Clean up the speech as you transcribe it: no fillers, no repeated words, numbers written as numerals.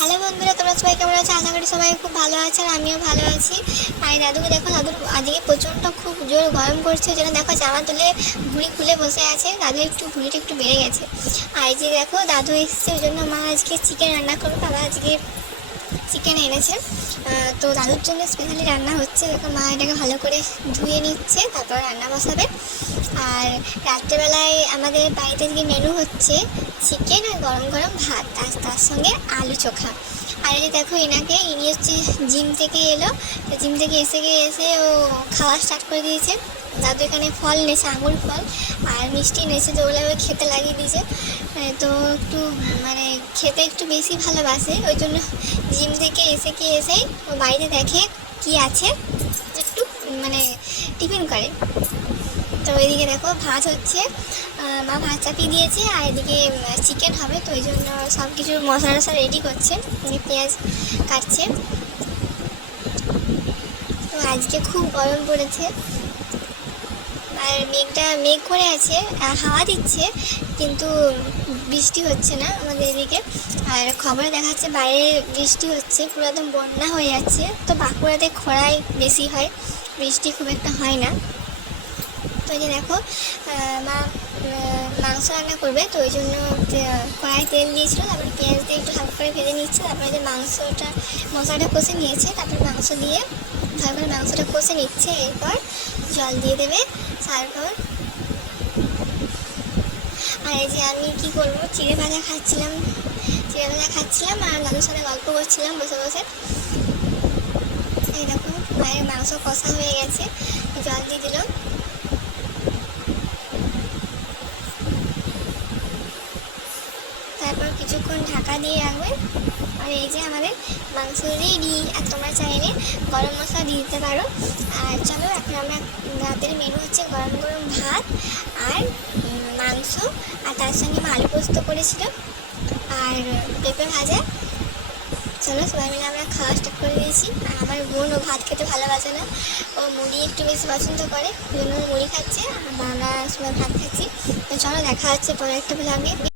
Hello বন্ধুরা, তোমরা সবাই কেমন আছো? আশা করি সবাই খুব ভালো আছে আর আমিও ভালো আছি। আর দাদুকে দেখো, দাদুর আজকে প্রচণ্ড খুব জোর গরম করছে, ওই জন্য দেখো জামা তুলে ভুঁড়ি খুলে বসে আছে। দাদুর একটু ভুঁড়িটা একটু বেড়ে গেছে। আর এই যে দেখো দাদু এসেছে, ওই জন্য মা আজকে চিকেন রান্না করবে। বাবা আজকে চিকেন এনেছে, তো দাদুর জন্য স্পেশালি রান্না হচ্ছে। দেখো মা এটাকে ভালো করে ধুয়ে নিচ্ছে, তারপর রান্না বসাবে। আর রাত্রেবেলায় আমাদের বাড়িতে আজকে মেনু হচ্ছে চিকেন আর গরম গরম ভাত, আর তার সঙ্গে আলু চোখা। আর এই যে দেখো এনাকে, ইনি হচ্ছে জিম থেকে এলো, তো জিম থেকে এসে ও খাওয়া স্টার্ট করে দিয়েছে। দাদু এখানে ফল নেছে, আঙুর ফল আর মিষ্টি নেছে, যেগুলো খেতে লাগিয়ে দিয়েছে। তো একটু মানে খেতে একটু বেশি ভালোবাসে, ওই জন্য জিম থেকে এসেই ও বাড়িতে দেখে কি আছে, একটু মানে টিফিন করে। তো এদিকে দেখো ভাত হচ্ছে, মা ভাত চাপিয়ে দিয়েছে, আর এদিকে চিকেন হবে, তো ওই জন্য সব কিছু মশলা টশলা রেডি করছে, পেঁয়াজ কাটছে। তো আজকে খুব গরম পড়েছে, আর মেঘ করে আছে, হাওয়া দিচ্ছে, কিন্তু বৃষ্টি হচ্ছে না আমাদের এদিকে। আর খবরে দেখাচ্ছে বাইরে বৃষ্টি হচ্ছে, পুরো একদম বন্যা হয়ে যাচ্ছে। তো বাঁকুড়াতে খরাই বেশি হয়, বৃষ্টি খুব একটা হয় না। তো এই যে দেখো মা মাংস রান্না করবে, তো ওই জন্য কড়াই তেল দিয়েছিল, তারপরে পেঁয়াজ দিয়ে একটু হালকা করে ভেজে নিচ্ছে। তারপরে যে মশলাটা কষে নিয়েছে, তারপরে মাংস দিয়ে তারপরে মাংসটা কষে নিচ্ছে। এরপর জল দিয়ে দেবে। তারপর আর এই যে আমি কি করবো, চিড়ে ভাজা খাচ্ছিলাম আর দাদুর সাথে গল্প করছিলাম বসে বসে। এই দেখো মায়ের মাংস কষা হয়ে গেছে, জল দিয়ে দিল। তারপর কিছুক্ষণ ঢাকা দিয়ে রাখবে। আর এই যে আমাদের মাংস রেডি। আর তোমরা চাইলে গরম মশলা দিয়ে দিতে পারো। আর চলো এখন আমরা রাতের মেনু হচ্ছে গরম গরম ভাত আর মাংস, আর তার সঙ্গে আলু পোস্ত করেছিল আর পেঁপে ভাজা। চলো সবাই মিলে আমরা খাওয়া স্টার্ট করে দিয়েছি। আর আমার বোন ও ভাত খেতে ভালোবাসে না, ও মুড়ি একটু বেশি পছন্দ করে, ওই জন্য মুড়ি খাচ্ছে, আর আমরা সবাই ভাত খাচ্ছি। তো চলো দেখা হচ্ছে পরে একটা ব্লগে।